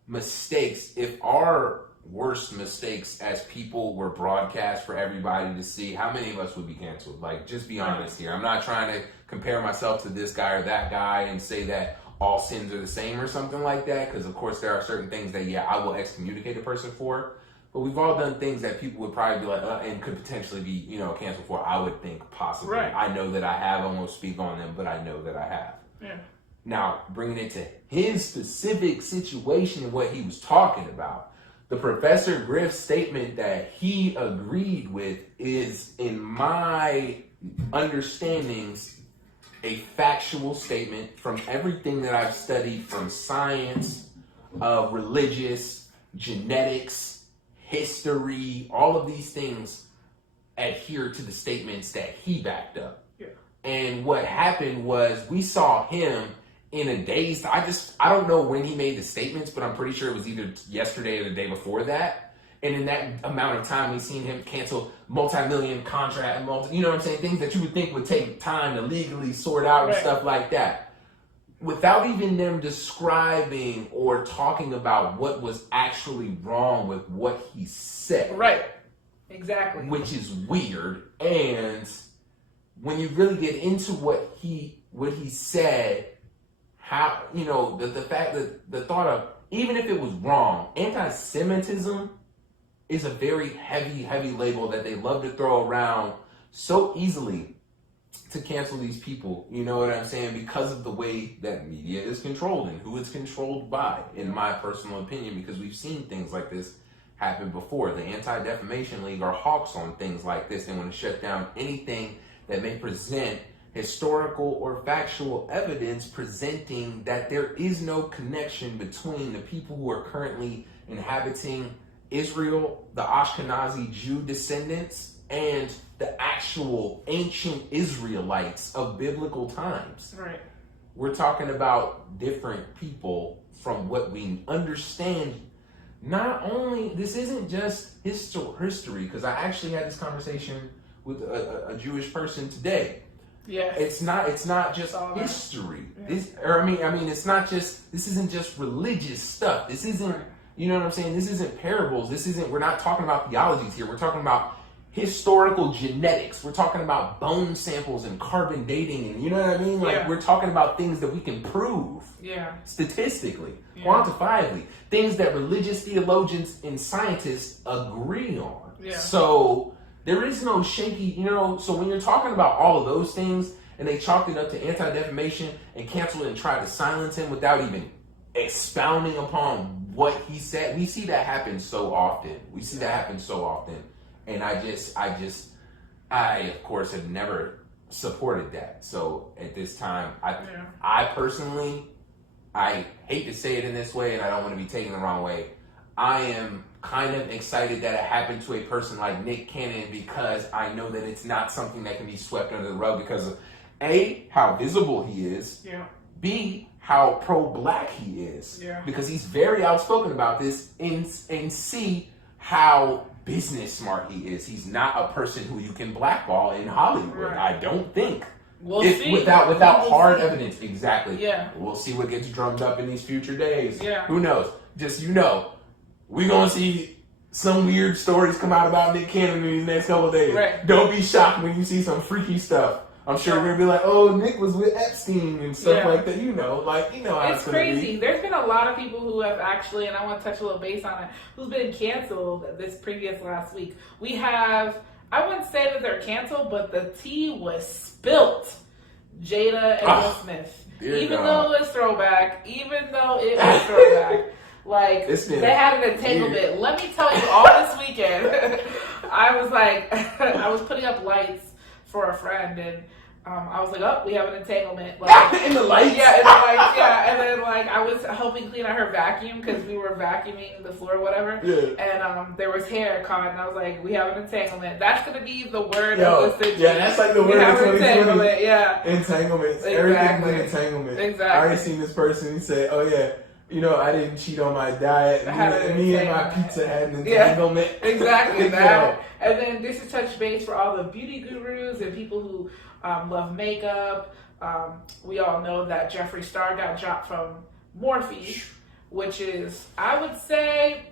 mistakes, if our worst mistakes as people were broadcast for everybody to see, how many of us would be canceled? Like, just be honest here. I'm not trying to compare myself to this guy or that guy and say that all sins are the same or something like that, because of course there are certain things that, I will excommunicate a person for. But we've all done things that people would probably be like, and could potentially be, canceled for. I would think possibly. Right. I know that I have. I won't speak on them, but I know that I have. Yeah. Now, bringing it to his specific situation and what he was talking about, the Professor Griff statement that he agreed with is, in my understandings, a factual statement from everything that I've studied, from science, religious, genetics, history. All of these things adhere to the statements that he backed up. Yeah. And what happened was, we saw him in a daze. I don't know when he made the statements, but I'm pretty sure it was either yesterday or the day before that. And in that amount of time, we've seen him cancel multi-million contract, you know what I'm saying? Things that you would think would take time to legally sort out and stuff like that. Without even them describing or talking about what was actually wrong with what he said. Right. Exactly. Which is weird. And when you really get into what he said, how, the fact that the thought of, even if it was wrong, anti-Semitism is a very heavy label that they love to throw around so easily to cancel these people, you know what I'm saying? Because of the way that media is controlled and who it's controlled by, in my personal opinion, because we've seen things like this happen before. The Anti-Defamation League are hawks on things like this. They want to shut down anything that may present historical or factual evidence presenting that there is no connection between the people who are currently inhabiting Israel, the Ashkenazi Jew descendants, and the actual ancient Israelites of biblical times. Right. We're talking about different people from what we understand. Not only, this isn't just history, because I actually had this conversation with a Jewish person today. Yes. It's not just history. Yeah. It's not just, this isn't just religious stuff. This isn't, you know what I'm saying? This isn't parables. We're not talking about theologies here. We're talking about historical genetics. We're talking about bone samples and carbon dating, and you know what I mean? We're talking about things that we can prove. Yeah. Statistically, quantifiably. Things that religious theologians and scientists agree on. Yeah. So there is no shaky, so when you're talking about all of those things and they chalked it up to anti-defamation and canceled it and tried to silence him without even expounding upon what he said, we see that happen so often. And I of course have never supported that. So at this time, I personally, I hate to say it in this way and I don't want to be taken the wrong way, I am kind of excited that it happened to a person like Nick Cannon, because I know that it's not something that can be swept under the rug because of A, how visible he is, B, how pro-black he is, because he's very outspoken about this, and C, how business smart he is. He's not a person who you can blackball in Hollywood, I don't think. We'll see. Without hard evidence. Exactly. Yeah. We'll see what gets drummed up in these future days. Yeah. Who knows? Just, we're going to see some weird stories come out about Nick Cannon in these next couple of days. Right. Don't be shocked when you see some freaky stuff I'm sure we're gonna be like, oh, Nick was with Epstein and stuff like that. How it's crazy. There's been a lot of people who have actually, and I want to touch a little base on it, who's been canceled this previous last week. We have, I wouldn't say that they're canceled, but the tea was spilt. Jada and Will Smith. Even though it was throwback, like, they had an entanglement. Let me tell you, all this weekend, I was putting up lights for a friend, and I was like, oh, we have an entanglement. Like, in the lights? Yeah, in the lights, yeah. And then, like, I was helping clean out her vacuum because we were vacuuming the floor or whatever. Yeah. And there was hair caught, and I was like, we have an entanglement. That's going to be the word of the century. Yeah, that's like the word of 2020. Yeah. Entanglements. Exactly. Everything's an entanglement. Exactly. I already seen this person say, oh, yeah, I didn't cheat on my diet. Me and my pizza had an entanglement. Yeah, exactly that. And then this is touch base for all the beauty gurus and people who love makeup. We all know that Jeffree Star got dropped from Morphe, which is, I would say,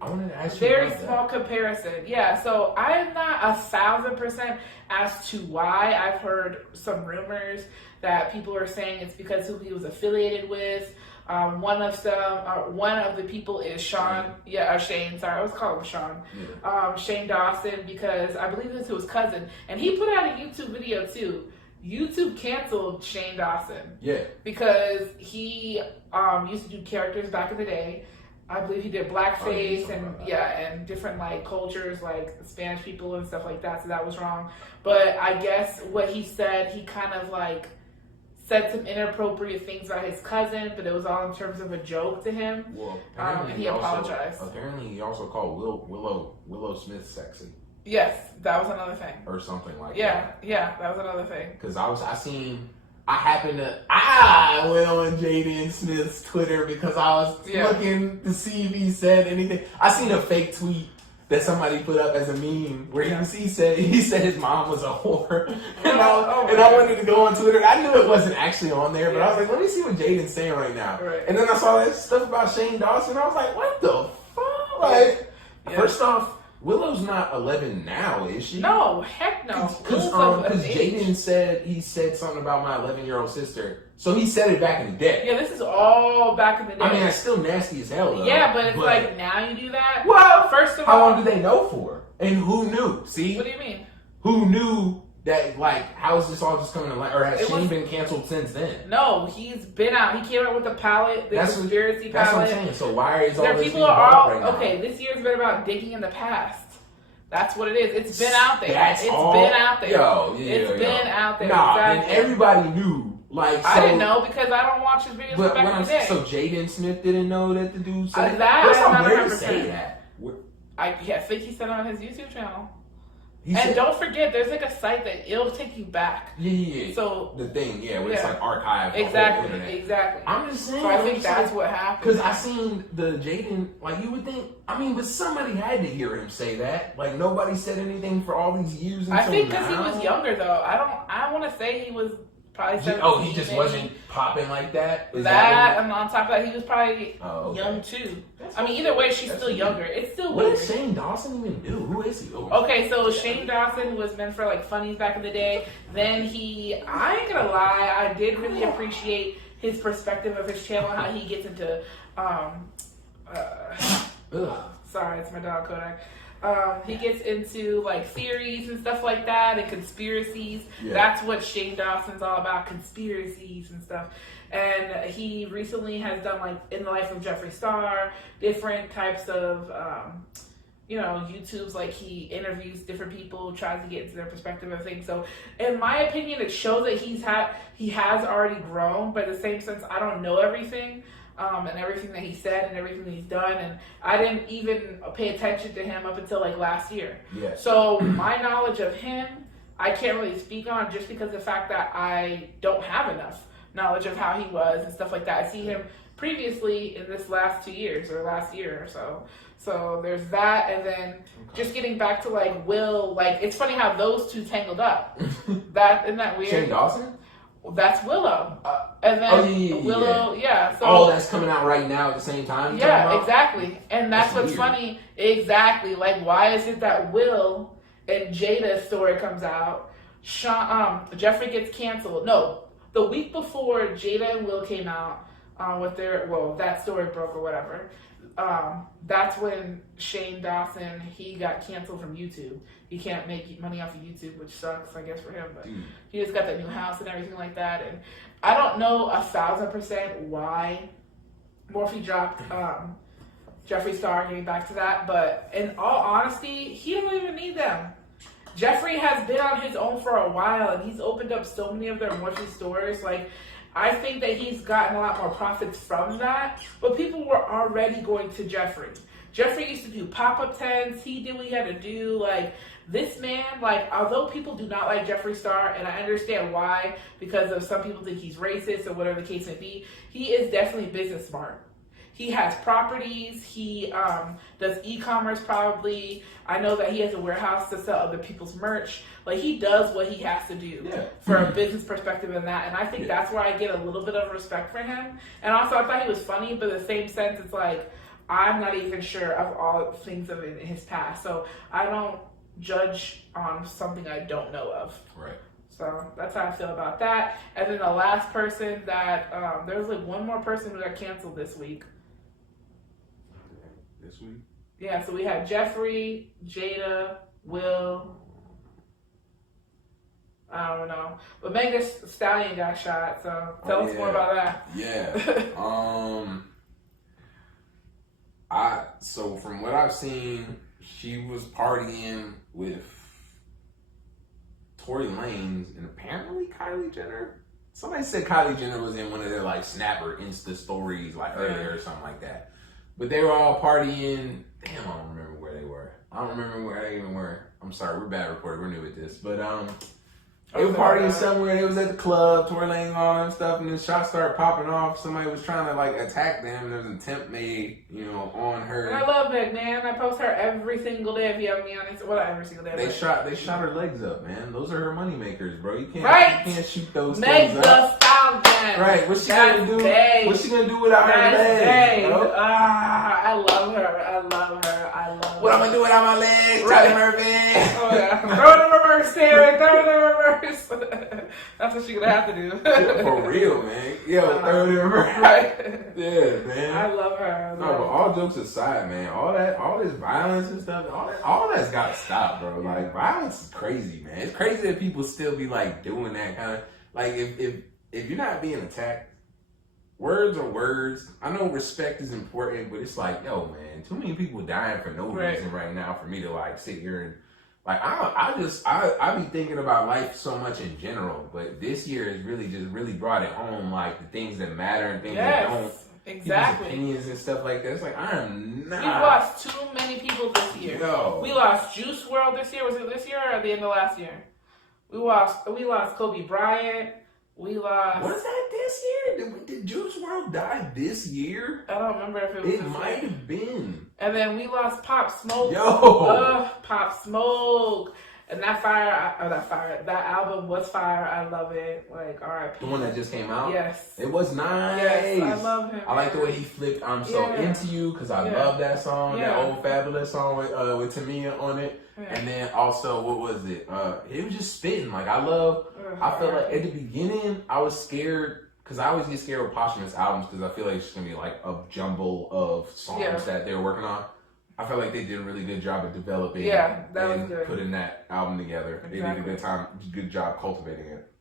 I wanted to ask you very about small comparison. Yeah, so I am not 1,000% as to why. I've heard some rumors that people are saying it's because who he was affiliated with. One of the people is Shane. Sorry, I was calling him Sean. Yeah. Shane Dawson, because I believe this was his cousin, and he put out a YouTube video too. YouTube canceled Shane Dawson. Yeah. Because he used to do characters back in the day. I believe he did blackface and different like cultures, like Spanish people and stuff like that. So that was wrong. But I guess what he said, he kind of like said some inappropriate things about his cousin, but it was all in terms of a joke to him. Well, and he apologized. Apparently, he also called Willow Smith sexy. Yes, that was another thing. Or something like that. Yeah, that was another thing. Because I went on Jaden Smith's Twitter because I was looking to see if he said anything. I seen a fake tweet that somebody put up as a meme where he said his mom was a whore, and I wanted to go on Twitter. I knew it wasn't actually on there, but I was like, let me see what Jaden's saying right now. Right. And then I saw that stuff about Shane Dawson. I was like, what the fuck? Like, first off, Willow's not 11 now, is she? No, heck no. Because Jaden said something about my 11-year-old sister. So he said it back in the day. Yeah, this is all back in the day. I mean, that's still nasty as hell, though. Yeah, but it's like, now you do that? Well, first of all, how long did they know for? And who knew? See? What do you mean? Who knew that, like, how is this all just coming to light? Or has Shane been canceled since then? No, he's been out. He came out with the palette, the conspiracy palette. That's what I'm saying. So why is all this people are all, right now? Okay, this year's been about digging in the past. That's what it is. It's been out there. It's been out there. It's been out there. Nah, and everybody knew. Like, so, I didn't know because I don't watch his videos back in the day. So Jaden Smith didn't know that the dude said that. I'm weird to say that. I think he said it on his YouTube channel. Don't forget, there's like a site that it'll take you back. Yeah. So the thing, where it's like archived. Exactly. I'm just saying. So I think that's what happened. Because I seen the Jaden, like you would think. I mean, but somebody had to hear him say that. Like nobody said anything for all these years. I think because he was younger though. I want to say he was probably 17. He just wasn't popping like that. And on top of that, he was probably young too. I mean, either way, she's still younger. It's still weird. What does Shane Dawson even do? Who is he? Okay, so Shane Dawson was meant for like funnies back in the day. Then I ain't gonna lie, I did really appreciate his perspective of his channel, how he gets into sorry, it's my dog Kodak. He gets into like theories and stuff like that and conspiracies. Yeah. That's what Shane Dawson's all about, conspiracies and stuff. And he recently has done like In the Life of Jeffree Star, different types of YouTubes, like he interviews different people, tries to get into their perspective of things. So in my opinion, it shows that he has already grown, but in the same sense, I don't know everything. And everything that he said and everything that he's done, and I didn't even pay attention to him up until like last year. Yes. So my knowledge of him, I can't really speak on just because of the fact that I don't have enough knowledge of how he was and stuff like that. I see him previously in this last 2 years or last year or so. So there's that, and then just getting back to like Will, like it's funny how those two tangled up. Isn't that weird? Shane Dawson? That's Willow. And then Willow, So that's coming out right now at the same time? Yeah, exactly. And that's what's weird. Funny. Exactly. Like, why is it that Will and Jada's story comes out, Jeffree gets canceled. No, the week before Jada and Will came out with that story broke or whatever. That's when Shane Dawson, he got canceled from YouTube. He can't make money off of YouTube, which sucks, I guess, for him. But he just got that new house and everything like that. And I don't know 1,000% why Morphe dropped Jeffree Star, getting back to that. But in all honesty, he don't even need them. Jeffree has been on his own for a while, and he's opened up so many of their Morphe stores. Like, I think that he's gotten a lot more profits from that, but people were already going to Jeffree. Jeffree used to do pop-up tents. He did what he had to do. Like, this man, like, although people do not like Jeffree Star, and I understand why, because of some people think he's racist or whatever the case may be, he is definitely business smart. He has properties. He does e-commerce probably. I know that he has a warehouse to sell other people's merch. Like, he does what he has to do for a business perspective in that. And I think that's where I get a little bit of respect for him. And also, I thought he was funny, but in the same sense, it's like, I'm not even sure of all things of in his past. So I don't judge on something I don't know of. Right. So that's how I feel about that. And then the last person that, there was like one more person who got canceled this week. This week? Yeah, so we had Jeffree, Jada, Will. I don't know. But Megan Thee Stallion got shot, so tell us more about that. Yeah. So from what I've seen, she was partying with Tory Lanez and apparently Kylie Jenner. Somebody said Kylie Jenner was in one of their like Snapper Insta stories like earlier or something like that. But they were all partying. Damn, I don't remember where they were. I don't remember where they even were. I'm sorry, we're bad reporters. We're new at this. But they were partying somewhere. They was at the club, Tory Lanez and all that stuff, and then shots started popping off. Somebody was trying to like attack them. There was an attempt made, on her. And I love it, man. I post her every single day if you have me on Instagram. Well, not every single day. They shot her legs up, man. Those are her money makers, bro. You can't shoot those Meg things the up. Stallion. Right. What's she gonna do? What's she gonna do without her legs? Bro? I love her. What I'm gonna do without my legs? Right. Charlie Murphy. Oh yeah. Throw it in reverse, Sarah. Throw it in reverse. That's what she's gonna have to do. Yeah, for real, man. Yo, throw it in reverse. Right. Yeah, man. I love her. No, but all jokes aside, man, all this violence and stuff, all that's gotta stop, bro. Like, violence is crazy, man. It's crazy that people still be like doing that kind of like if you're not being attacked, words are words. I know respect is important, but it's like, yo, man, too many people dying for no reason right now for me to like sit here and like I be thinking about life so much in general, but this year has really brought it home, like the things that matter and things that don't. Exactly. Opinions and stuff like that. It's like, I am not. We've lost too many people this year. No. We lost Juice WRLD this year. Was it this year or at the end of last year? We lost Kobe Bryant. We lost. Was that this year? Did Juice WRLD die this year? I don't remember if it was. It might have been. And then we lost Pop Smoke. Yo. Pop Smoke. And that album was fire. I love it. Like, R.I.P. The one that just came out? Yes. It was nice. Yes, I love him. I like the way he flipped I'm So Into You, because I love that song, that old Fabulous song with Tamia on it. Yeah. And then also, what was it? It was just spitting. Like, I felt like at the beginning, I was scared, because I always get scared with posthumous albums, because I feel like it's just going to be like a jumble of songs that they're working on. I felt like they did a really good job of developing and putting that album together. Exactly. They did a good job cultivating it.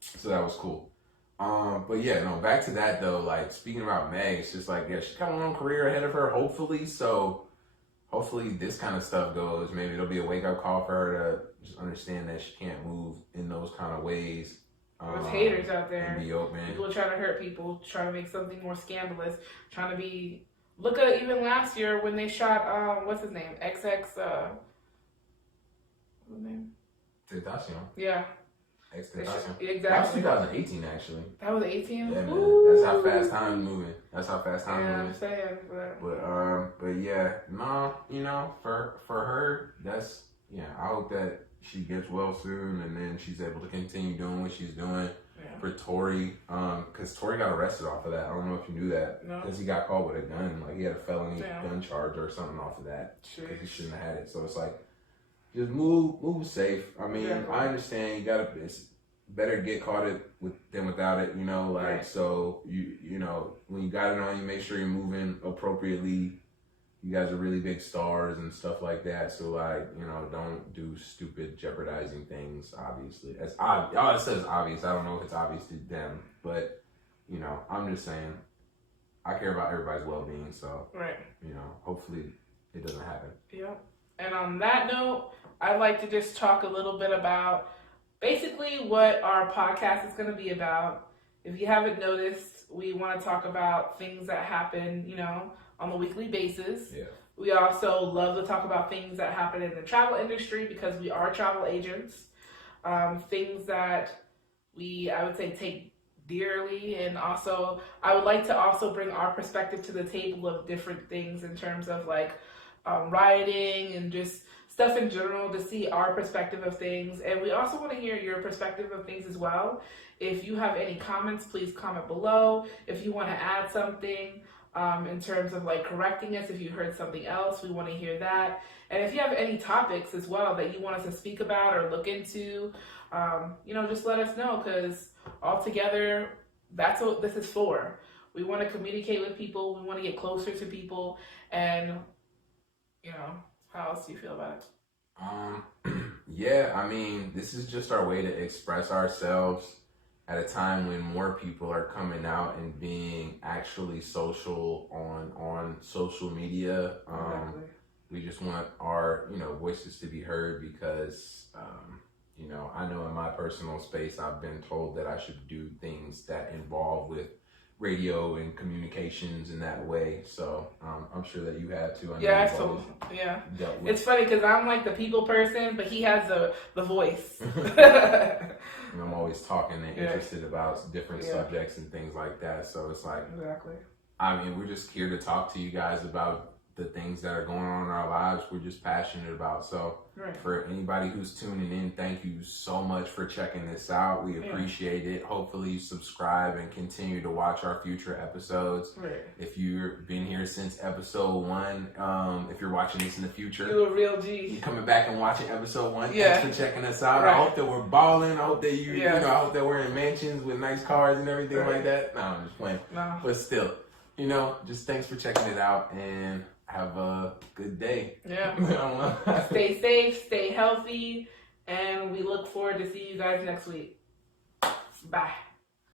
So that was cool. But yeah, no, back to that though, like speaking about Meg, it's just like, she's got a long career ahead of her, hopefully. So hopefully this kind of stuff goes. Maybe it'll be a wake up call for her to just understand that she can't move in those kind of ways. There's haters out there. Be open. People trying to hurt people, trying to make something more scandalous, trying to be. Look at even last year when they shot, what's his name? XX, what's his name? Tentacion. Yeah. Tentacion. Exactly. That was 2018, actually. That was 18? Yeah, man. That's how fast time's moving. Yeah, I'm saying. But yeah, no, for her, that's, I hope that she gets well soon and then she's able to continue doing what she's doing. Yeah. For Tory, because Tory got arrested off of that. I don't know if you knew that. Because he got caught with a gun. Like, he had a felony gun charge or something off of that. Because he shouldn't have had it. So it's like, just move safe. I mean, Exactly. I understand you gotta. It's better get caught it than without it. You know, like Right. so you know when you got it on, you make sure you're moving appropriately. You guys are really big stars and stuff like that. So like don't do stupid jeopardizing things. Obviously, all it says is obvious. I don't know if it's obvious to them, but I'm just saying. I care about everybody's well-being, so Right. hopefully it doesn't happen. Yep. And on that note, I'd like to just talk a little bit about basically what our podcast is going to be about. If you haven't noticed, we want to talk about things that happen, on a weekly basis. Yeah. We also love to talk about things that happen in the travel industry because we are travel agents. Things that I would say, take dearly, and also I would like to also bring our perspective to the table of different things in terms of like rioting and just stuff in general to see our perspective of things. And we also want to hear your perspective of things as well. If you have any comments, please comment below. If you want to add something in terms of like correcting us, if you heard something else, we want to hear that. And if you have any topics as well that you want us to speak about or look into, just let us know, because altogether, that's what this is for. We want to communicate with people. We want to get closer to people. And, how else do you feel about it? Yeah, I mean, this is just our way to express ourselves at a time when more people are coming out and being actually social on social media. Exactly. We just want our, voices to be heard because, I know in my personal space, I've been told that I should do things that involve with radio and communications in that way. So I'm sure that you have too. Yeah, it's funny because I'm like the people person, but he has the voice. And I'm always talking and interested about different subjects and things like that. So it's like, exactly. I mean, we're just here to talk to you guys about the things that are going on in our lives. We're just passionate about. So for anybody who's tuning in, thank you so much for checking this out. We appreciate it. Hopefully you subscribe and continue to watch our future episodes. Right. If you've been here since episode 1, if you're watching this in the future, you're a real G. You're coming back and watching episode 1. Yeah. Thanks for checking us out. Right. I hope that we're balling. I hope that I hope that we're in mansions with nice cars and everything like that. No, I'm just playing. No. But still, just thanks for checking it out and have a good day. Yeah. Stay safe, stay healthy, and we look forward to seeing you guys next week. Bye.